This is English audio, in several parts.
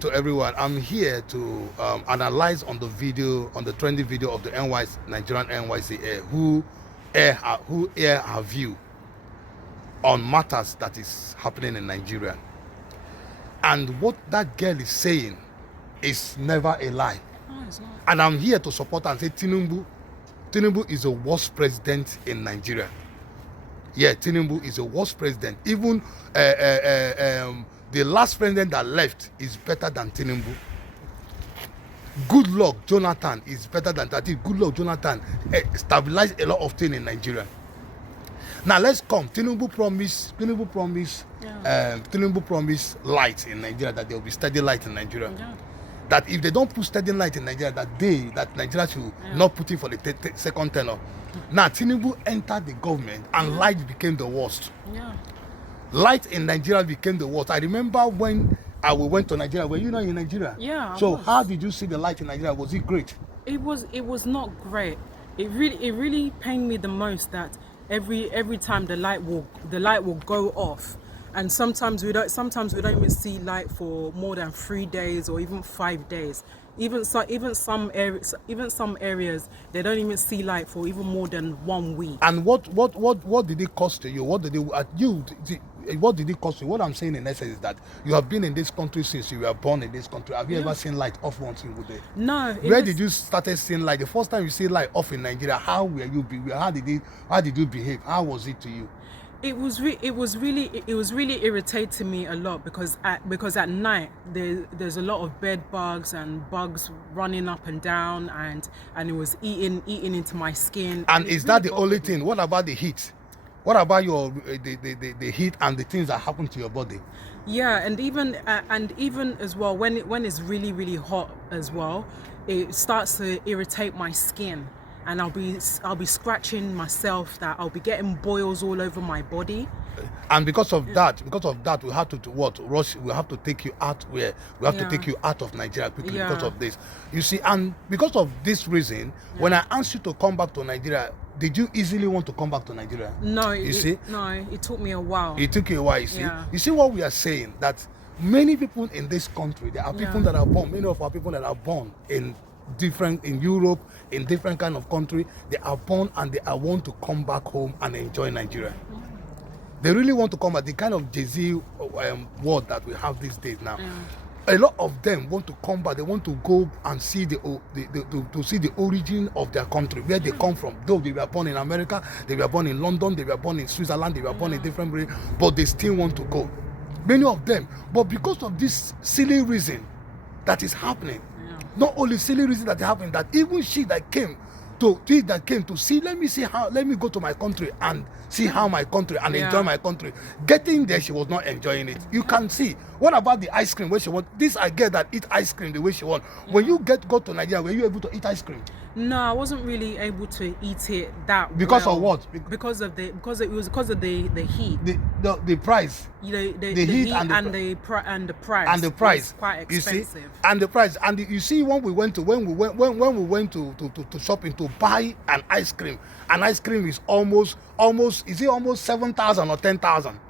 To everyone, I'm here to analyze on the video, on the trending video of the Nigerian NYC air, who air her view on matters that is happening in Nigeria. And what that girl is saying is never a lie. No, it's not. And I'm here to support her and say Tinubu is the worst president in Nigeria. Yeah, Tinubu is the worst president. Even the last president that left is better than Tinubu. Good luck, Jonathan is better than that. Good luck, Jonathan stabilized a lot of things in Nigeria. Now let's come. Tinubu promised light in Nigeria, that there will be steady light in Nigeria. Yeah. That if they don't put steady light in Nigeria, that Nigeria should not put it for the second tenure. Now Tinubu entered the government and light became the worst. Yeah. Light in Nigeria became the worst. I remember when we went to Nigeria. Were you not in Nigeria? Yeah. So how did you see the light in Nigeria? Was it great? It was not great. It really pained me the most that every time the light will go off, and sometimes we don't even see light for more than 3 days or even 5 days. Even some areas they don't even see light for even more than 1 week. And what did it cost to you? What did it cost you? What I'm saying in essence is that you have been in this country since you were born in this country. Have you ever seen light off one single day? No. Where did you started seeing light? The first time you see light off in Nigeria, how were you? How did you behave? How was it to you? It was really irritating me a lot because at night there's a lot of bed bugs and bugs running up and down, and it was eating into my skin. And is that the only thing? What about the heat? What about your the heat and the things that happen to your body? Yeah, and even as well when it's really hot as well, it starts to irritate my skin. And I'll be scratching myself, that I'll be getting boils all over my body. And because of that, we have to what? Rush. We have to take you out where we have to take you out of Nigeria quickly because of this. You see, and because of this reason, when I asked you to come back to Nigeria, did you easily want to come back to Nigeria? No, it took me a while. It took you a while. You see what we are saying, that many people in this country, there are people that are born. Many of our people that are born in Europe, in different kind of country, they are born and they want to come back home and enjoy Nigeria. They really want to come back. The kind of Jay-Z word that we have these days now. A lot of them want to come back. They want to go and see to see the origin of their country, where they come from. Though they were born in America, they were born in London, they were born in Switzerland, they were born in different places, but they still want to go. Many of them. But because of this silly reason that is happening, not only silly reason that happened, that even she that came to see, let me go to my country and see how my country and enjoy my country. Getting there, she was not enjoying it. You can see. What about the ice cream where she want? This I get that eat ice cream the way she want. When you go to Nigeria, were you able to eat ice cream? No, I wasn't really able to eat it that because well. of what? Because of the heat. The price. The heat and the price. And the price. Quite expensive. You see? And the price. And you see, when we went to shopping to buy an ice cream is almost 7,000 or 10,000.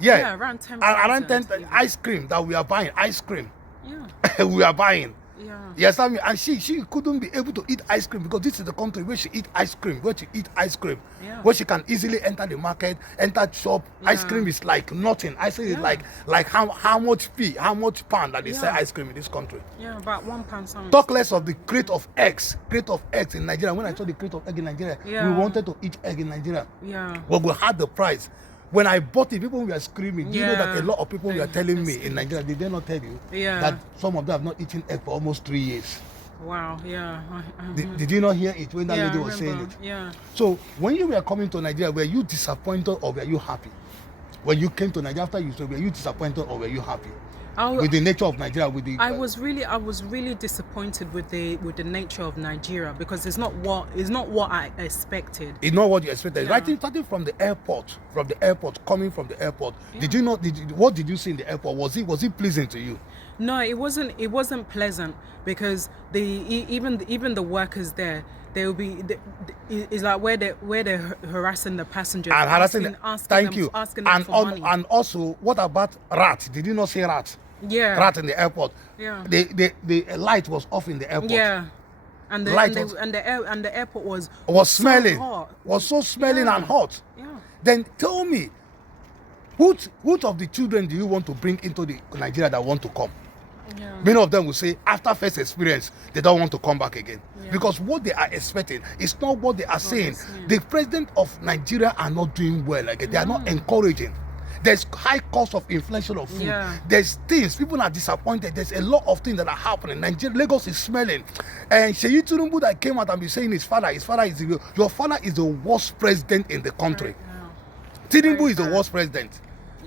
Yeah, around 10,000. Around 10,000 ice cream that we are buying. Ice cream. Yeah. We are buying. Yeah. Yes, I mean, and she couldn't be able to eat ice cream because this is the country where she eat ice cream, where she can easily enter the market, enter shop. Ice cream is like nothing. Ice cream is like how much pound that they sell ice cream in this country? Yeah, about £1 something. Talk less of the crate of eggs in Nigeria. When I saw the crate of egg in Nigeria, we wanted to eat egg in Nigeria. Yeah. But we had the price. When I bought it, people were screaming. You know that a lot of people were telling me in Nigeria, did they not tell you that some of them have not eaten egg for almost 3 years? Wow, yeah. Did you not hear it when that lady was saying it? Yeah. So when you were coming to Nigeria, were you disappointed or were you happy? When you came to Nigeria after you said, were you disappointed or were you happy? With the nature of Nigeria, I was really disappointed with the nature of Nigeria, because it's not what I expected. It's not what you expected. Right, starting from the airport, coming from the airport. What did you see in the airport? Was it pleasing to you? No, it wasn't pleasant, because even the workers there, they will be. It's like where they're harassing the passengers, and harassing asking them for money. And also, what about rat? Did you not see rat? Yeah. Right in the airport. Yeah. The light was off in the airport. Yeah. And the airport was smelling. so hot. Was so smelling and hot. Yeah. Then tell me, which of the children do you want to bring into the Nigeria that want to come? Yeah. Many of them will say after first experience they don't want to come back again, because what they are expecting is not what they are saying. The president of Nigeria are not doing well. Like they are not encouraging. There's high cost of inflation of food. Yeah. There's things, people are disappointed. There's a lot of things that are happening. Nigeria, Lagos is smelling. And Tinubu that came out and be saying his father is your father is the worst president in the country. Tinubu is the worst president.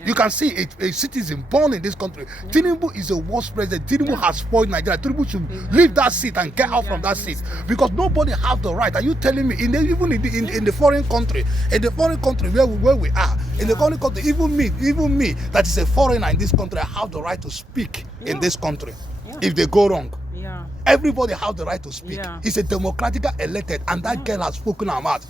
You can see a citizen born in this country. Tinubu is the worst president. Tinubu has spoiled Nigeria. Tinubu should leave that seat and get out from that seat, because nobody has the right. Are you telling me even in the foreign country, where we are, in the foreign country, even me that is a foreigner in this country, I have the right to speak in this country if they go wrong. Everybody has the right to speak. It's a democratically elected, and that girl has spoken her mouth.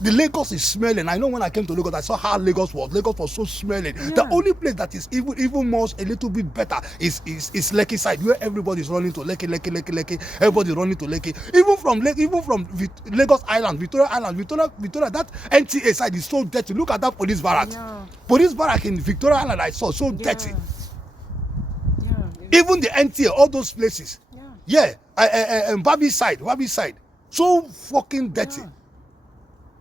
The Lagos is smelling. I know when I came to Lagos, I saw how Lagos was. Lagos was so smelling. The only place that is even more a little bit better is Lekki side, where everybody is running to Lekki. Everybody running to Lekki. Even from Lagos Island, Victoria, that NTA side is so dirty. Look at that police barrack. Police barrack in Victoria Island I saw so dirty. Even the NTA, all those places. Babi side, so fucking dirty.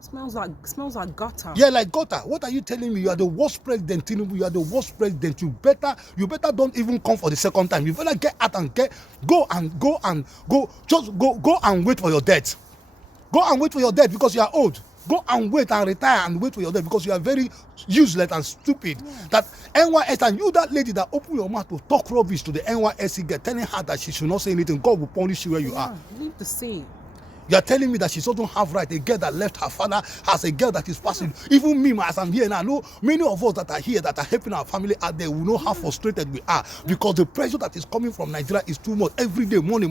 Smells like gutter. Yeah, like gutter. What are you telling me? You are the worst president, Tinubu. You are the worst president. You better don't even come for the second time. You better get out and go and wait for your death. Go and wait for your death, because you are old. Go and wait and retire and wait for your death, because you are very useless and stupid. That NYS, and you, that lady that open your mouth to talk rubbish to the NYSC girl, telling her that she should not say anything, God will punish you where you are. Leave the seat. You are telling me that she doesn't have right. A girl that left her father as a girl that is passing. Even me, as I'm here now, I know many of us that are here that are helping our family out there, we know how frustrated we are, because the pressure that is coming from Nigeria is too much. Every day, money.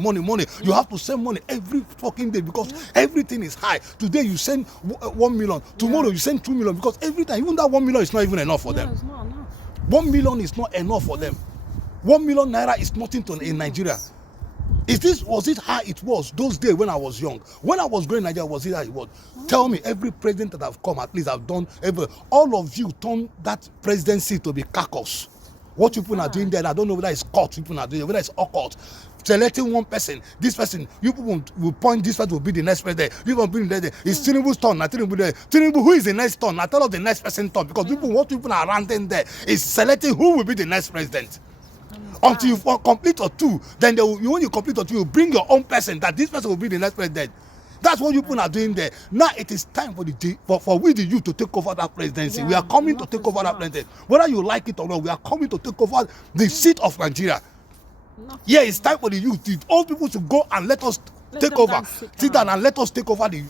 You have to send money every fucking day, because everything is high. Today you send 1 million. Tomorrow you send 2 million, because every time, even that 1 million is not even enough for them. It's not enough. 1 million is not enough for them. 1 million naira is nothing in Nigeria. Was it how it was those days when I was young? When I was growing in Nigeria, was it how it was? Tell me, every president that I've come, at least I've done, all of you turn that presidency to be carcass. What people are doing there, I don't know whether it's caught, people are doing, whether it's occult. Selecting one person, this person, you people will point this person will be the next president. You will be the next. It's Tinubu's turn. Now Tinubu, who is the next turn? Now tell us the next person turn, because what people are ranting there is selecting who will be the next president. Until you complete or two, then when you complete or two, you bring your own person, that this person will be the next president. That's what you people are doing there. Now it is time for we the youth to take over that presidency. We are coming to take over that presidency. Whether you like it or not, we are coming to take over the seat of Nigeria. It's time for the youth. The old people should go and let us take over. Sit down and let us take over the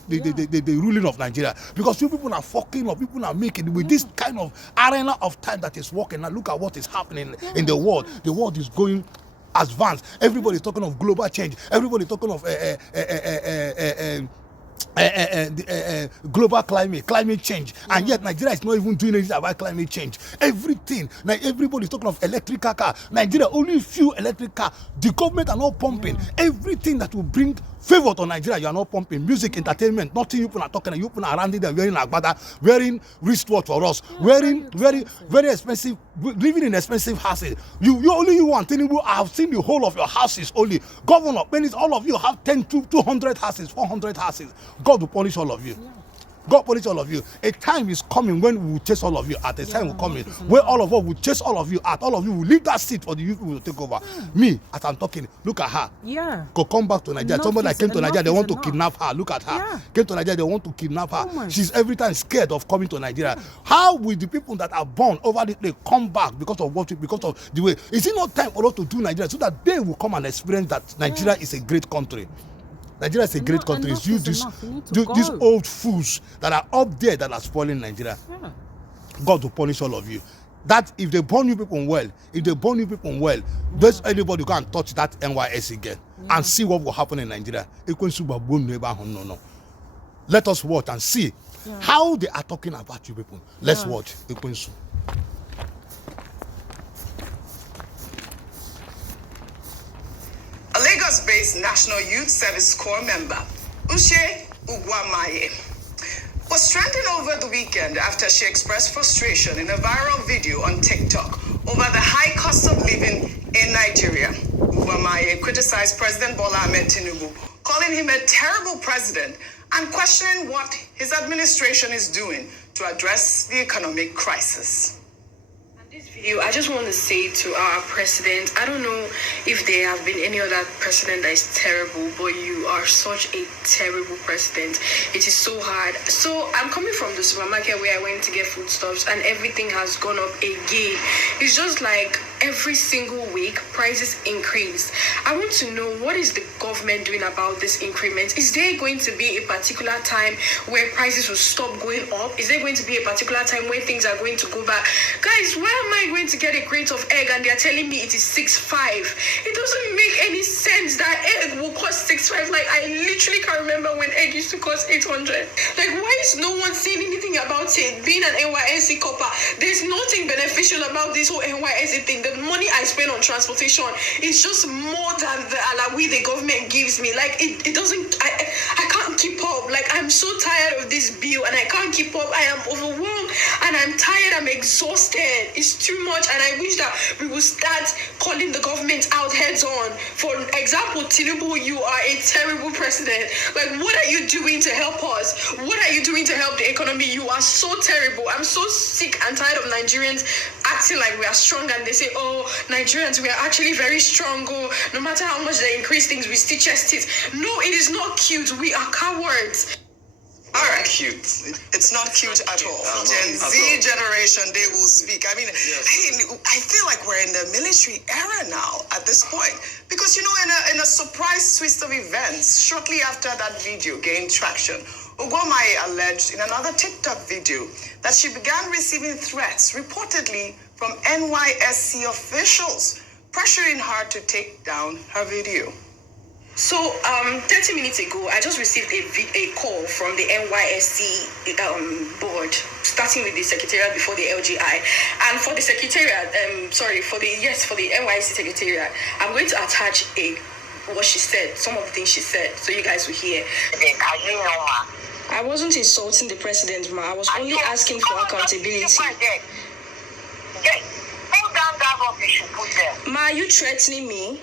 ruling of Nigeria. Because you people are fucking up, people are making with this kind of arena of time that is working. Now look at what is happening in the world. The world is going advanced. Everybody is talking of global change. Everybody is talking of global climate change, and yet Nigeria is not even doing anything about climate change. Everything, like everybody is talking of electrical car. Nigeria only few electric car. The government are not pumping everything that will bring favor to Nigeria. You are not pumping music, entertainment. Nothing you people are talking. You people are around there wearing agbada, wearing wristwatch for us, wearing very expensive, living in expensive houses. You only you want Tinubu. I have seen the whole of your houses only. Governor, all of you have 200 houses, 400 houses. God will punish all of you. God punish all of you. A time is coming when we will chase all of you out. A time will come in where all of us will chase all of you out. All of you will leave that seat for the youth to take over. Me, as I'm talking, look at her. Go come back to Nigeria. Somebody that came to Nigeria, they want to kidnap her. Look at her. Came to Nigeria, they want to kidnap her. She's every time scared of coming to Nigeria. How will the people that are born over the they come back because of the way? Is it not time for us to do Nigeria so that they will come and experience that Nigeria is a great country? Nigeria is a great country. It's you, these old fools that are up there that are spoiling Nigeria. God will punish all of you. That if they burn you people well, does anybody go and touch that NYS again and see what will happen in Nigeria? No. Let us watch and see how they are talking about you people. Let's watch. Lagos-based National Youth Service Corps member, Uche Ugwamaye, was trending over the weekend after she expressed frustration in a viral video on TikTok over the high cost of living in Nigeria. Ugwamaye criticized President Bola Ahmed Tinubu, calling him a terrible president and questioning what his administration is doing to address the economic crisis. I just want to say to our president, I don't know if there have been any other president that is terrible, but you are such a terrible president. It is so hard. So I'm coming from the supermarket where I went to get foodstuffs and everything has gone up again. It's just like every single week prices increase. I want to know, what is the government doing about this increment? Is there going to be a particular time where prices will stop going up? Is there going to be a particular time where things are going to go back? Guys, why am I going to get a crate of egg and they're telling me it is 6.5? It doesn't make any sense that egg will cost 6.5. Like, I literally can't remember when egg used to cost 800. Like, why is no one saying anything about it? Being an NYSC copper, there's nothing beneficial about this whole NYSC thing. The money I spend on transportation is just more than the alawi the government gives me. Like, it doesn't, I can't keep up. Like, I'm so tired of this bill and I can't keep up. I am overwhelmed and I'm tired. I'm exhausted. It's too much, and I wish that we will start calling the government out heads on. For example, Tinubu, you are a terrible president. Like, what are you doing to help us? What are you doing to help the economy? You are so terrible. I'm so sick and tired of Nigerians acting like we are strong, and they say, oh, Nigerians, we are actually very strong. Oh, no matter how much they increase things, we still chest it. No, it is not cute. We are cowards. All right, cute. It's not cute at all. Gen Z generation, they will speak. I mean, I feel like we're in the military era now at this point. Because, you know, in a surprise twist of events, shortly after that video gained traction, Ugwamaye alleged in another TikTok video that she began receiving threats, reportedly from NYSC officials, pressuring her to take down her video. So, 30 minutes ago, I just received a call from the NYSC board, starting with the secretariat before the LGI. And for the secretariat, for the NYSC secretariat, I'm going to attach what she said, some of the things she said, so you guys will hear. I wasn't insulting the president, ma. I was only asking for accountability. Hold down that rubbish you put there. Ma, are you threatening me?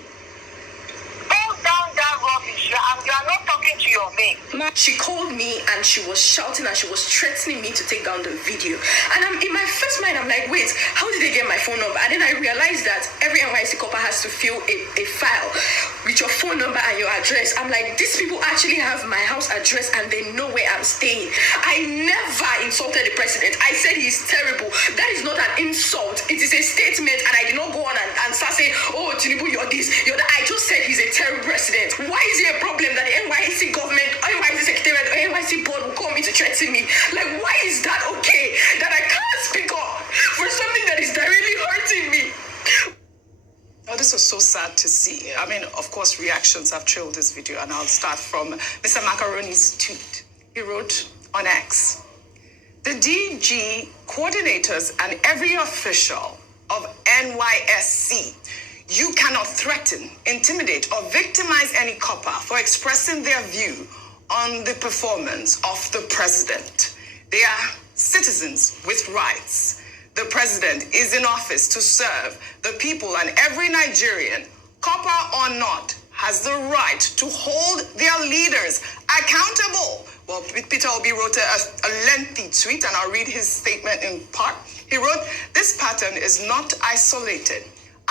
Down that rubbish. You are not talking to your babe. She called me and she was shouting and she was threatening me to take down the video. And in my first mind, I'm like, wait, how did they get my phone number? And then I realized that every NYSC copper has to fill a file with your phone number and your address. I'm like, these people actually have my house address and they know where I'm staying. I never insulted the president. I said he's terrible. That is not an insult. It is a statement, and I did not go on and start saying, oh, Tinubu, you're this, you're that. I just said he's a terrible president. Why is it a problem that the NYSC government, NYSC secretariat, or NYSC board will call me to threaten me? Like, why is that okay? That I can't speak up for something that is directly hurting me? Oh, this was so sad to see. I mean, of course, reactions have trailed this video, and I'll start from Mr. Macaroni's tweet. He wrote on X, the DG coordinators and every official of NYSC, you cannot threaten, intimidate, or victimize any copper for expressing their view on the performance of the president. They are citizens with rights. The president is in office to serve the people, and every Nigerian, copper or not, has the right to hold their leaders accountable. Well, Peter Obi wrote a lengthy tweet, and I'll read his statement in part. He wrote, this pattern is not isolated.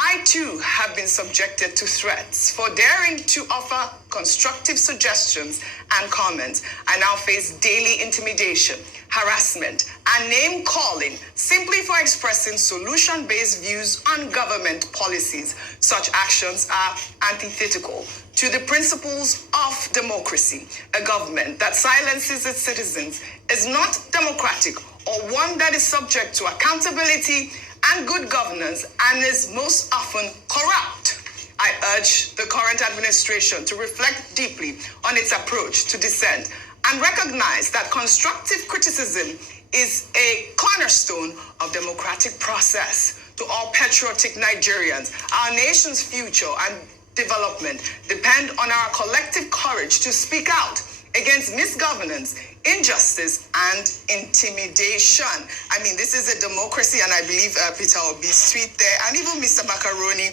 I too have been subjected to threats for daring to offer constructive suggestions and comments. I now face daily intimidation, harassment, and name calling simply for expressing solution-based views on government policies. Such actions are antithetical to the principles of democracy. A government that silences its citizens is not democratic, or one that is subject to accountability and good governance and is most often corrupt. I urge the current administration to reflect deeply on its approach to dissent and recognize that constructive criticism is a cornerstone of democratic process. To all patriotic Nigerians, our nation's future and development depend on our collective courage to speak out against misgovernance, injustice, and intimidation. I mean, this is a democracy, and I believe Peter Obi's tweet there, and even Mr. Macaroni,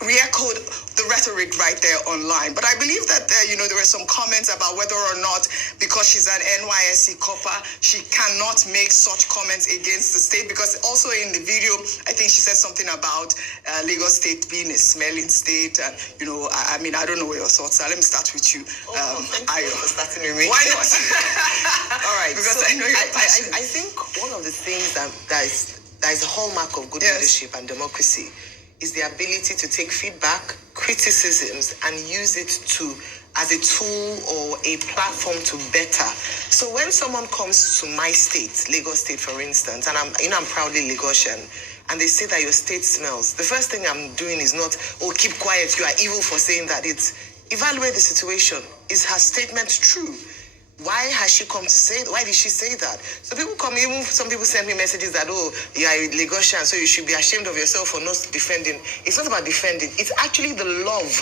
re-echoed the rhetoric right there online. But I believe that, there were some comments about whether or not, because she's an NYSC Corper, she cannot make such comments against the state, because also in the video, I think she said something about Lagos State being a smelling state, and, I mean, I don't know what your thoughts are. Let me start with you. Thank you for starting with me. Why not? All right. Because so I know you're I think one of the things that is a hallmark of good leadership and democracy is the ability to take feedback, criticisms, and use it as a tool or a platform to better. So when someone comes to my state, Lagos State, for instance, and I'm proudly Lagosian, and they say that your state smells, the first thing I'm doing is not, keep quiet, you are evil for saying that. It's evaluate the situation. Is her statement true? Why has she come to say it? Why did she say that? So people even some people send me messages that, you are a Lagosian, so you should be ashamed of yourself for not defending. It's not about defending. It's actually the love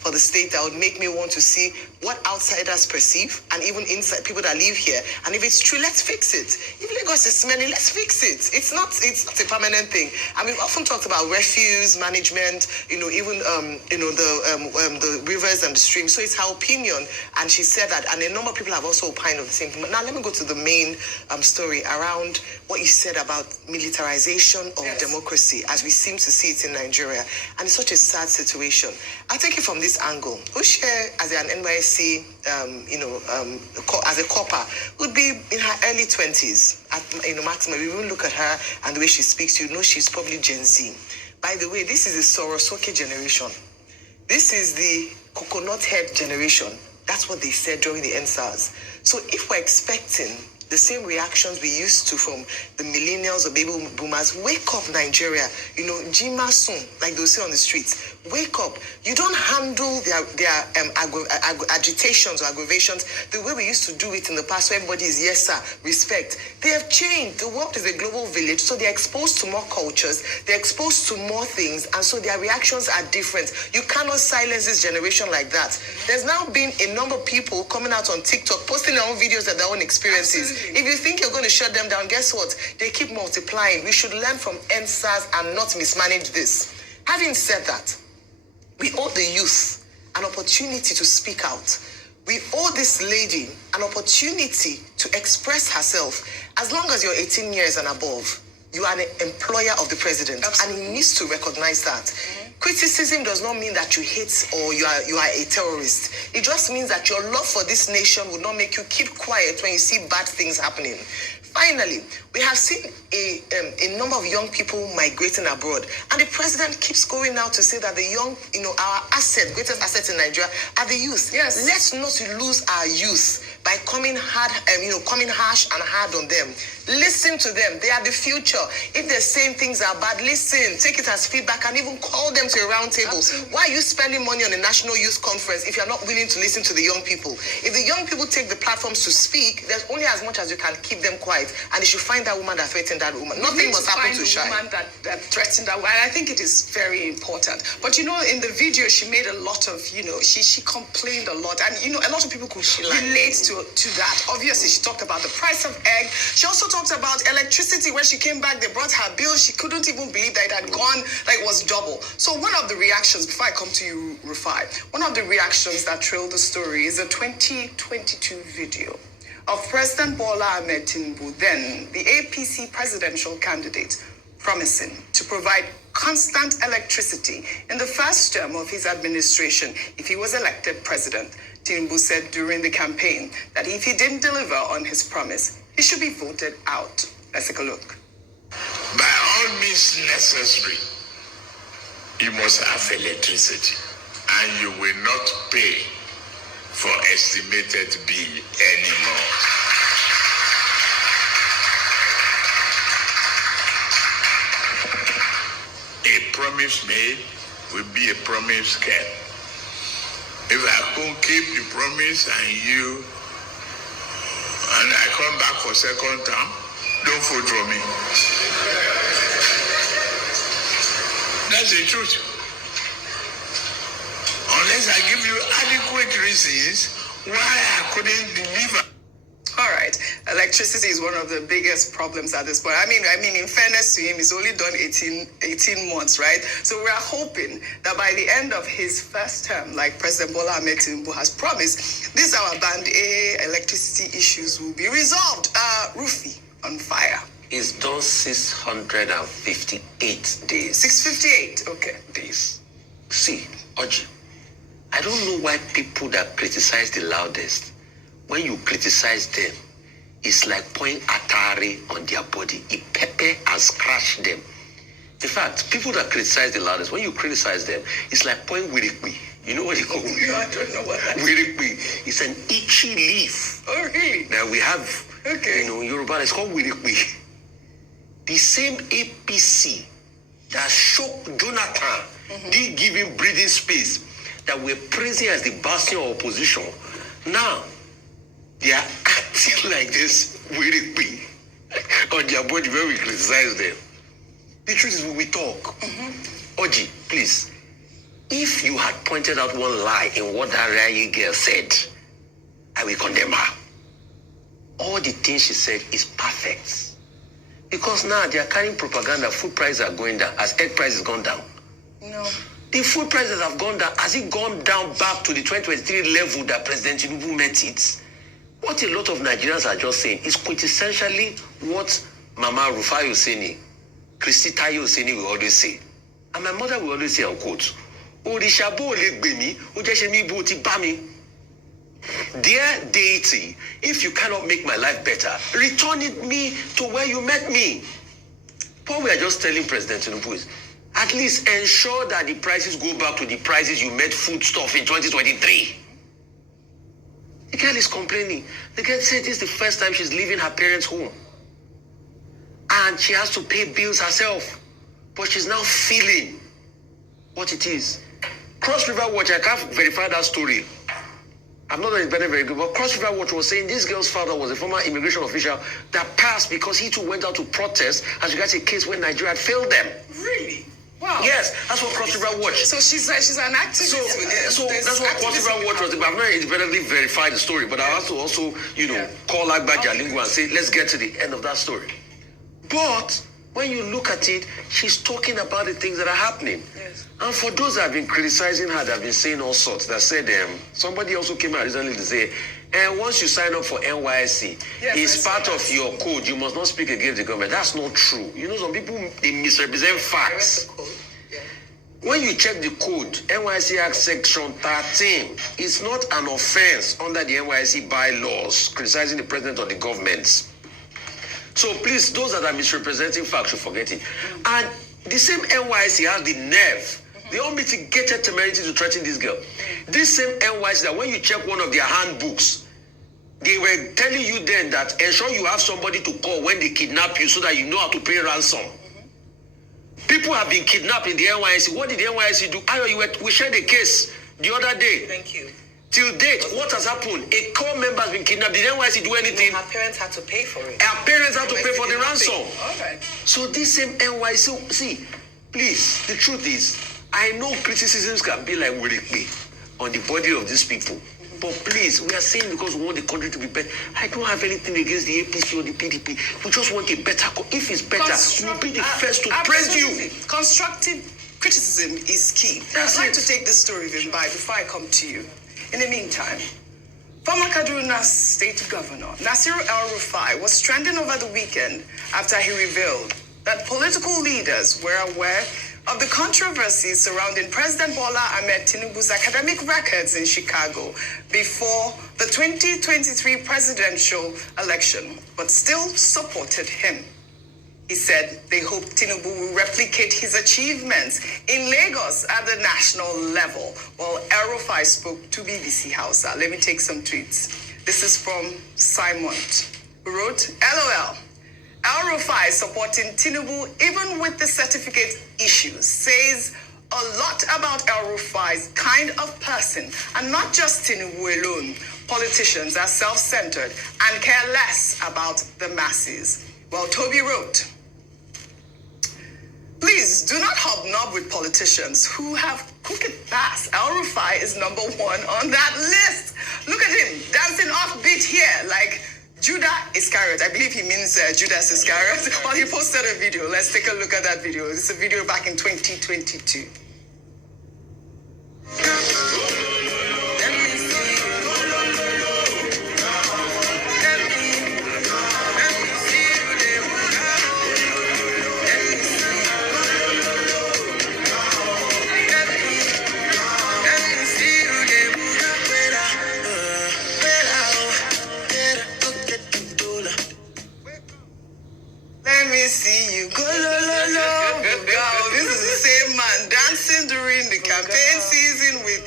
for the state that would make me want to see what outsiders perceive, and even inside people that live here. And if it's true, let's fix it. If Lagos is smelly, let's fix it. It's not a permanent thing. And we've often talked about refuse management, even the rivers and the streams. So it's her opinion, and she said that, and a number of people have also opined of the same thing. But now let me go to the main story around what you said about militarization of democracy as we seem to see it in Nigeria. And it's such a sad situation. I'll take it from this angle. Ushe, as an NYSC, as a Corper, would be in her early 20s, at maximum. We even look at her and the way she speaks, she's probably Gen Z. By the way, this is the Sorosoke generation. This is the coconut head generation. That's what they said during the NSAS. So if we're expecting the same reactions we used to from the millennials or baby boomers, wake up, Nigeria. Jima soon, like they'll say on the streets. Wake up. You don't handle their agitations or aggravations the way we used to do it in the past, where everybody is yes, sir, respect. They have changed. The world is a global village, so they're exposed to more cultures, they're exposed to more things, and so their reactions are different. You cannot silence this generation like that. There's now been a number of people coming out on TikTok, posting their own videos of their own experiences. Absolutely. If you think you're going to shut them down, guess what? They keep multiplying. We should learn from NSAS and not mismanage this. Having said that, we owe the youth an opportunity to speak out. We owe this lady an opportunity to express herself. As long as you're 18 years and above, you are an employer of the president. Absolutely. And he needs to recognize that. Mm-hmm. Criticism does not mean that you hate or you are a terrorist. It just means that your love for this nation will not make you keep quiet when you see bad things happening. Finally, we have seen a number of young people migrating abroad, and the president keeps going out to say that the young, our greatest asset in Nigeria are the youth. Yes. Let's not lose our youth by coming harsh and hard on them. Listen to them. They are the future. If they're saying things are bad, listen, take it as feedback, and even call them to a round table. Absolutely. Why are you spending money on a national youth conference if you're not willing to listen to the young people? If the young people take the platforms to speak, there's only as much as you can keep them quiet. And they should find that woman that threatened that woman. Nothing must happen to Shai. Woman that threatened that woman. I think it is very important. But in the video, she made a lot of, she complained a lot. And a lot of people could relate to that. Obviously, she talked about the price of egg. She also talked about electricity. When she came back, they brought her bill. She couldn't even believe that it had gone, like it was double. So one of the reactions, before I come to you, Rufai, one of the reactions that trailed the story is a 2022 video of President Bola Ahmed Tinubu, then the APC presidential candidate, promising to provide constant electricity in the first term of his administration if he was elected president. Tinubu said during the campaign that if he didn't deliver on his promise, he should be voted out. Let's take a look. By all means necessary, you must have electricity, and you will not pay for estimated bill anymore. A promise made will be a promise kept. If I can't keep the promise and I come back for second term, don't vote for me. That's the truth. unless I give you adequate reasons why I couldn't deliver. All right. Electricity is one of the biggest problems at this point. I mean, in fairness to him, he's only done 18 months, right? So we're hoping that by the end of his first term, like President Bola Ahmed Tinubu has promised, these our Band A electricity issues will be resolved. Rufy on fire. It's done 658 days. 658, okay. Days. See, Oji, I don't know why people that criticize the loudest, when you criticize them, it's like pouring atari on their body. It pepper and scratch them. In fact, people that criticize the loudest, when you criticize them, it's like pouring wirikwi. You know what you call it? No, I don't know what that is. Wirikwi. It's an itchy leaf. Oh, really? That we have, Okay. in Yoruba, it's called wirikwi. The same APC that shook Jonathan, did give him breathing space, that we're praising as the bastion of opposition. Now, they are acting like this wirikwi on their body when we criticize them. The truth is, when we talk, Oji, please, if you had pointed out one lie in what that Rayi girl said, I will condemn her. All the things she said is perfect. Because now they are carrying propaganda, food prices are going down, as egg prices gone down. No. The food prices have gone down. Has it gone down back to the 2023 level that President Tinubu met it? What a lot of Nigerians are just saying is quintessentially what Mama Rufai Oseni, Christy Tayo Oseni will always say. And my mother will always say, I'll quote, Orishabo Olegbemi, Ojeshemi Boti Bami. Dear deity, if you cannot make my life better, return me to where you met me. What we are just telling President Tinubu is, at least ensure that the prices go back to the prices you met food stuff in 2023. The girl is complaining. The girl said this is the first time she's leaving her parents' home. And she has to pay bills herself. But she's now feeling what it is. Cross River Watch, I can't verify that story. I'm not independent very good, but Cross River Watch was saying this girl's father was a former immigration official that passed because he too went out to protest as regards a case where Nigeria had failed them. Really? Wow. Yes, that's what Cross River Watch. So she's an activist. So that's what Cross River Watch was. I've not independently verified the story, but I have to also, call Agba Jalingo and say, let's get to the end of that story. But when you look at it, she's talking about the things that are happening. Yes. And for those that have been criticizing her, that have been saying all sorts, that said, somebody also came out recently to say, once you sign up for NYSC, it's part of your code. You must not speak against the government. That's not true. You know, some people, they misrepresent facts. When you check the code, NYSC Act Section 13, it's not an offense under the NYSC bylaws criticizing the president or the government. So please, those that are misrepresenting facts should forget it. And the same NYSC has the nerve, the unmitigated temerity to threaten this girl. This same NYSC, that when you check one of their handbooks, they were telling you then that ensure you have somebody to call when they kidnap you so that you know how to pay ransom. People have been kidnapped in the NYSC. What did the NYSC do? We shared a case the other day. Thank you. Till date, what has happened? A core member has been kidnapped. Did the NYSC do anything? Her parents had to pay for it. Our parents had to pay for the ransom. All right. So this same NYSC, see, please, the truth is, I know criticisms can be like wirikwi on the body of these people. But please, we are saying because we want the country to be better. I don't have anything against the APC or the PDP. We just want a better. If it's better, we'll be the first to praise you. Constructive criticism is key. I'd like to take this story, Vimbai, before I come to you. In the meantime, former Kaduna State Governor Nasiru El-Rufai was trending over the weekend after he revealed that political leaders were aware of the controversies surrounding President Bola Ahmed Tinubu's academic records in Chicago before the 2023 presidential election, but still supported him. He said they hope Tinubu will replicate his achievements in Lagos at the national level, while El-Rufai spoke to BBC Hausa. Let me take some tweets. This is from Simon, who wrote, LOL. El-Rufai supporting Tinubu even with the certificate issues says a lot about El-Rufai's kind of person, and not just Tinubu alone. Politicians are self-centered and care less about the masses. Well, Toby wrote, Please do not hobnob with politicians who have crooked past. El-Rufai is number 1 on that list. Look at him dancing offbeat here like Judah Iscariot. I believe he means Judas Iscariot. Well, he posted a video. Let's take a look at that video. It's a video back in 2022. Let me see you go, go. This is the same man dancing during the campaign season with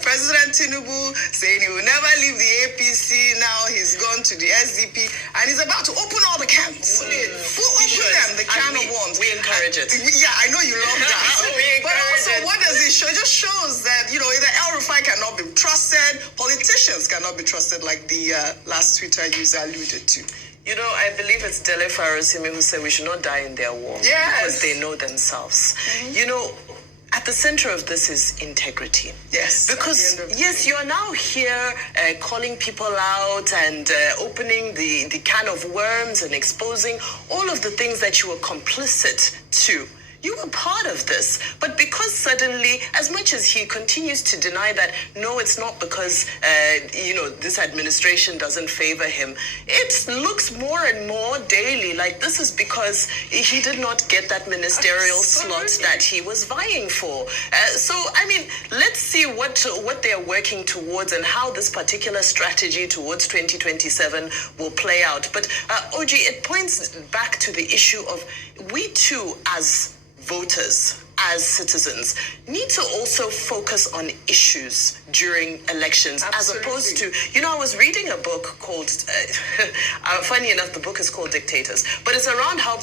President Tinubu, saying he will never leave the APC. Now he's gone to the SDP, and he's about to open all the cans. Who opened them? The can of worms. We encourage it. Yeah, I know you love that. We But encourage also, it. what does it show? It just shows that, either El-Rufai cannot be trusted, politicians cannot be trusted, like the last Twitter user alluded to. You know, I believe it's Dele Farosimi who said we should not die in their war. Yes. Because they know themselves. You know, at the center of this is integrity. Yes. Because, at the end of the yes, day. you are now here calling people out and opening the can of worms and exposing all of the things that you were complicit to. You were part of this, but because suddenly, as much as he continues to deny that, no, it's not because, this administration doesn't favor him, it looks more and more daily like this is because he did not get that ministerial slot that he was vying for. Let's see what they're working towards and how this particular strategy towards 2027 will play out. But, OG, it points back to the issue of we too, as voters, as citizens, need to also focus on issues during elections. Absolutely. As opposed to, I was reading a book called, funny enough, the book is called Dictators, but it's around how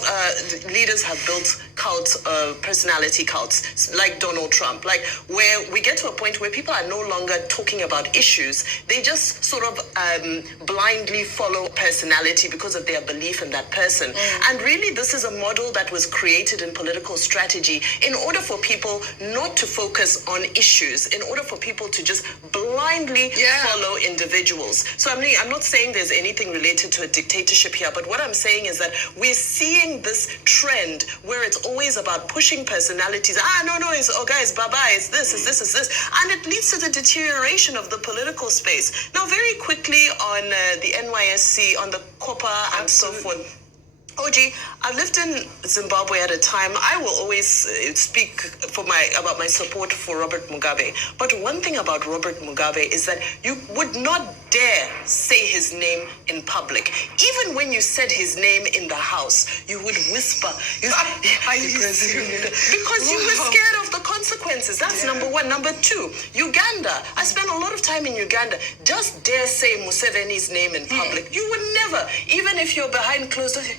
leaders have built cults, personality cults, like Donald Trump, like where we get to a point where people are no longer talking about issues. They just sort of blindly follow personality because of their belief in that person. And really, this is a model that was created in political strategy in order for people not to focus on issues, in order for people to just blindly follow individuals. So I'm not saying there's anything related to a dictatorship here, but what I'm saying is that we're seeing this trend where it's always about pushing personalities. It's Baba, it's this, it's this, it's this. And it leads to the deterioration of the political space. Now, very quickly on the NYSC, on the Corper and so forth. OG, I lived in Zimbabwe at a time. I will always speak about my support for Robert Mugabe. But one thing about Robert Mugabe is that you would not dare say his name in public. Even when you said his name in the house, you would whisper. Because you were scared of the consequences. That's number one. Number two, Uganda. I spent a lot of time in Uganda. Just dare say Museveni's name in public. You would never, even if you're behind closed doors.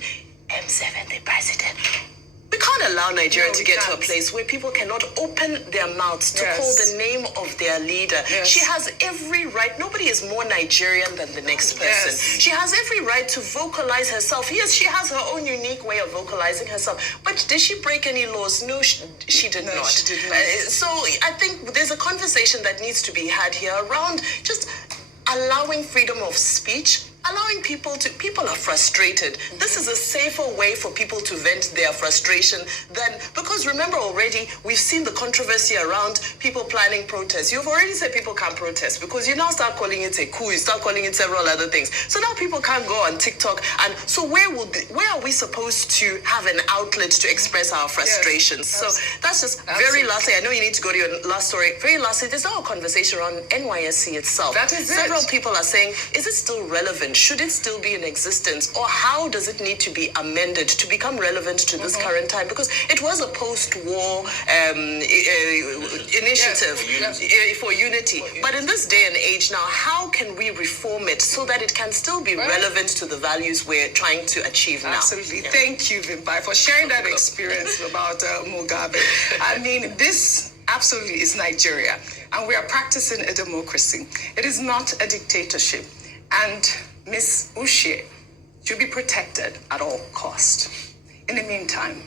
M7, the president. We can't allow Nigeria to get to a place where people cannot open their mouths to call the name of their leader. Yes. She has every right. Nobody is more Nigerian than the next person. Yes. She has every right to vocalize herself. Yes, she has her own unique way of vocalizing herself. But did she break any laws? No, she did not. She did not. So I think there's a conversation that needs to be had here around just allowing freedom of speech, allowing people are frustrated. This is a safer way for people to vent their frustration than, because remember already, we've seen the controversy around people planning protests. You've already said people can't protest because you now start calling it a coup, you start calling it several other things. So now people can't go on TikTok. And so where are we supposed to have an outlet to express our frustrations? So that's just very lastly, I know you need to go to your last story. Very lastly, there's now a conversation around NYSC itself. That is Several people are saying, is it still relevant? Should it still be in existence? Or how does it need to be amended to become relevant to this current time? Because it was a post-war initiative for unity. But in this day and age now, how can we reform it so that it can still be relevant to the values we're trying to achieve now? Absolutely. Thank you, Vimpai, for sharing that experience about Mugabe. I mean, this absolutely is Nigeria, and we are practicing a democracy. It is not a dictatorship. And Ms. Uche should be protected at all cost. In the meantime,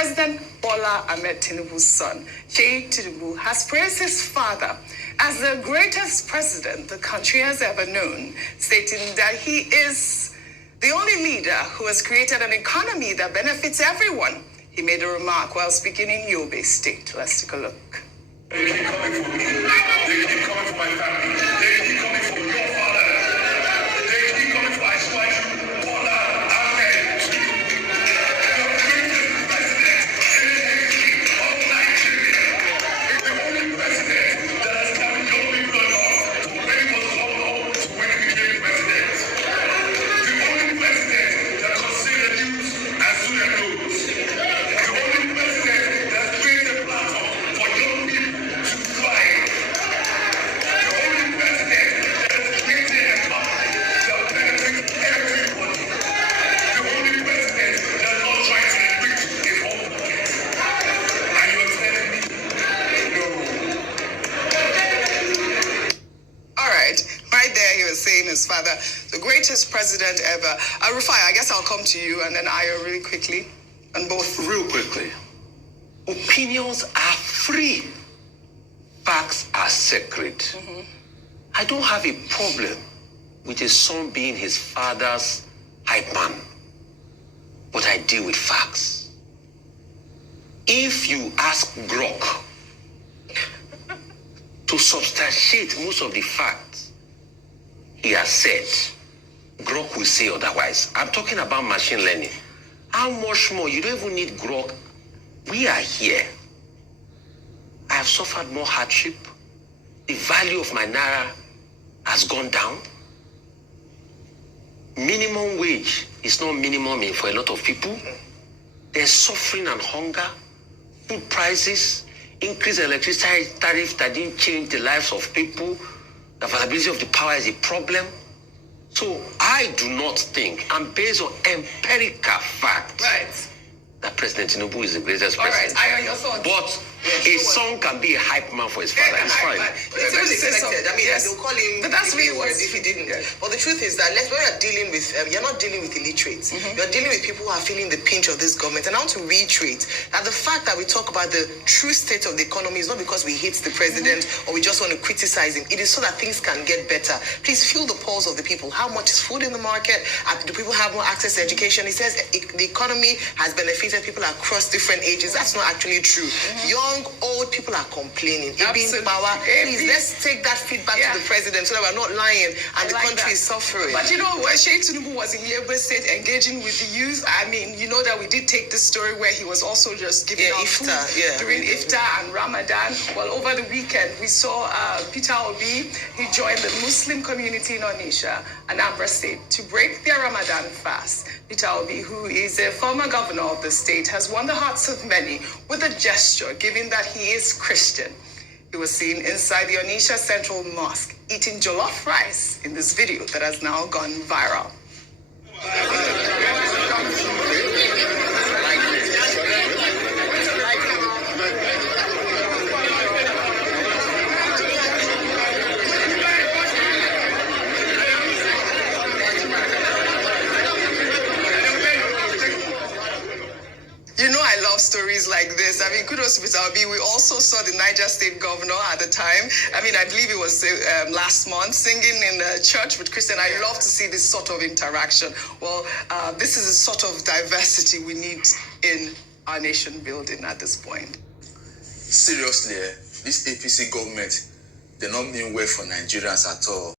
President Bola Ahmed Tinubu's son, Sheikh Tinubu, has praised his father as the greatest president the country has ever known, stating that he is the only leader who has created an economy that benefits everyone. He made a remark while speaking in Yobe State. Let's take a look. They keep coming for me. They keep coming for my family. They keep coming for your father. They keep coming for Ashwaju, Bola, Ahmed, Tinubu. The greatest president in the history of Nigeria. The only president that has carried young people along to when he was called home to when he became president. The only president that considered youth as student. The only president that created a platform for young people to thrive. The only president that has created a company that benefits everybody. The only president that is not trying to enrich his own pocket. And you're telling me, no. All right, right there he was saying his father, the greatest president ever. Rufai, I guess I'll come to you and then Ayo really quickly. And both. Real quickly. Opinions are free. Facts are sacred. I don't have a problem with a son being his father's hype man. But I deal with facts. If you ask Grok to substantiate most of the facts he has said, Grok will say otherwise. I'm talking about machine learning. How much more? You don't even need Grok. We are here. I have suffered more hardship. The value of my naira has gone down. Minimum wage is not minimum for a lot of people. There's suffering and hunger, food prices, increased electricity tariff that didn't change the lives of people. The availability of the power is a problem. So I do not think, and based on empirical facts, Right. that President Tinubu is the greatest All right, president. Ayo, your thoughts. But a son can be a hype man for his father. It's fine. It's very expected. I mean, Yes. they'll call him But that's really words what- if he didn't. Yeah. But the truth is that when you're dealing with, you're not dealing with illiterates. You're dealing with people who are feeling the pinch of this government. And I want to reiterate that the fact that we talk about the true state of the economy is not because we hate the president or we just want to criticize him. It is so that things can get better. Please feel the pulse of the people. How much is food in the market? Do people have more access to education? He says the economy has benefited people across different ages. That's not actually true. Young, old people are complaining. It being Absolutely. power. Please, let's take that feedback to the president so that we're not lying and the like country that. is suffering. But you know, when Sheikh Tinubu was in Yobe State engaging with the youth, I mean, you know that we did take this story where he was also just giving out Iftar, food during Iftar and Ramadan. Well, over the weekend, we saw Peter Obi. He joined the Muslim community in Onitsha, Anambra State, to break their Ramadan fast. Peter Obi, who is a former governor of the state, has won the hearts of many with a gesture, given that he is Christian. He was seen inside the Onitsha Central Mosque eating jollof rice in this video that has now gone viral. You know I love stories like this. I mean, kudos to Peter Obi. We also saw the Niger State governor at the time. I mean, I believe it was last month, singing in a church with Christian. I love to see this sort of interaction. Well, this is a sort of diversity we need in our nation building at this point. Seriously, this APC government, they don't mean well for Nigerians at all.